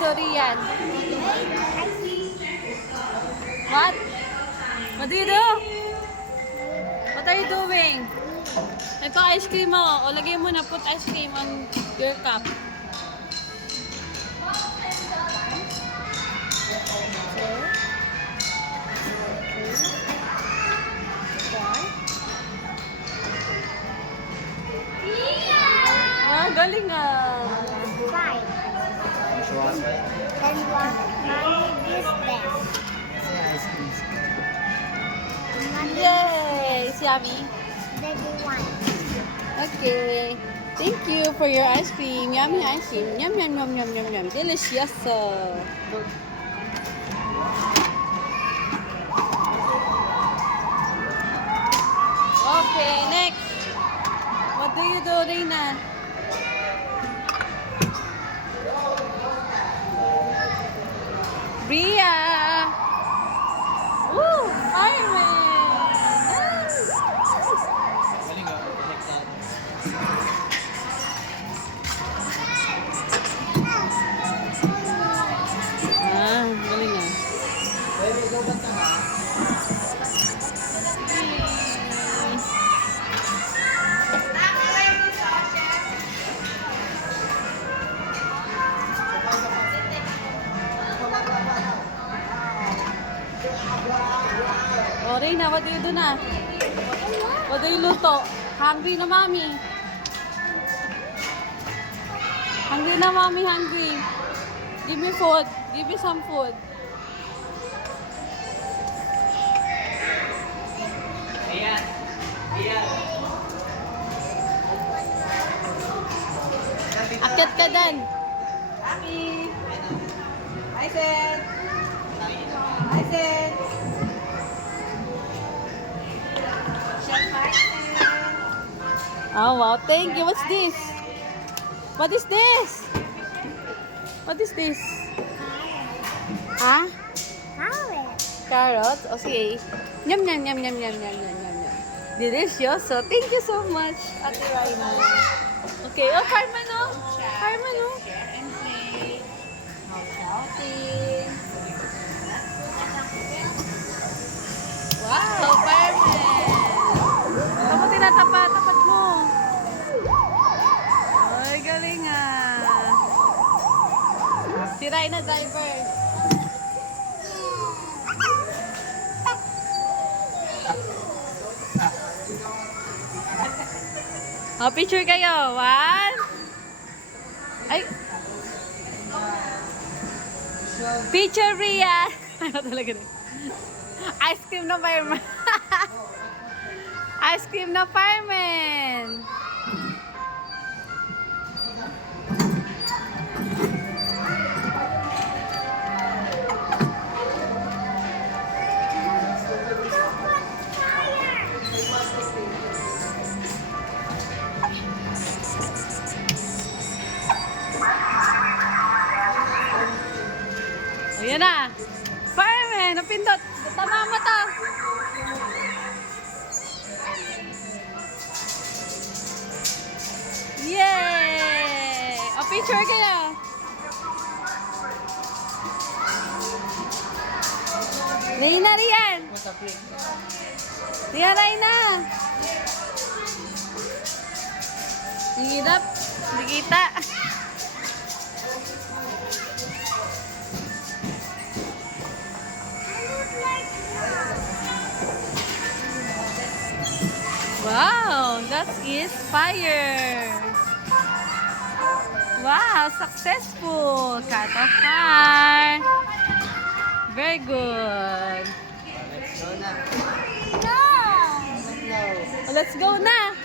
do, Rian? What? What do you do? What are you doing? Ito ice cream mo. O, lagay mo na. Put ice cream on your cup. Ah, galing ah. Five. Which one? Then one. Mommy, this best. Yeah, ice cream. Mommy, Yay! It's yummy. Daddy one. Okay. Thank you for your ice cream. Yummy ice cream. Yum, yum, yum, yum, yum, yum. Delicious. Okay, next. What do you do, Reina? Bria! Woo! Fireman! Nice! Galing ah. Like that. Ah, galing ah. Baby, go back na ha? Oh, Reina, what do you do na? What do you luto? Hungry na, Mami. Hungry na, Mami, hungry. Give me food. Give me some food. Ayan. Ayan. Akyat ka dan. Aki! Aisen! Aisen! Chef Aisen! Oh, wow. Thank you. What's this? What is this? What is this? Ah? Carrot. Carrots? Okay. Yum, yum, yum, yum, yum, yum, yum, yum, yum. Delicious. So, thank you so much, Ate Raina. Okay. Oh, Carmen, oh. Carmen, oh. Share and play. No shouting. Wow, Carmen. Ito mo tinatapat mo. Ay, galing ah. Si Raina, driver. Oh, picture kayo. One. Ay. Picture, Ria. Ano talaga rin? Ice cream na fireman. Ice cream na fireman. Ayan na. Fireman, napindot. Tama mo to. Yay! O, picture kayo. Reina, Rian. What's up, Rick? Rian, Reina. Hirap. Hindi kita. Wow, that is fire. Wow, successful. Cut off car. Very good. Let's go na. No. Let's go na.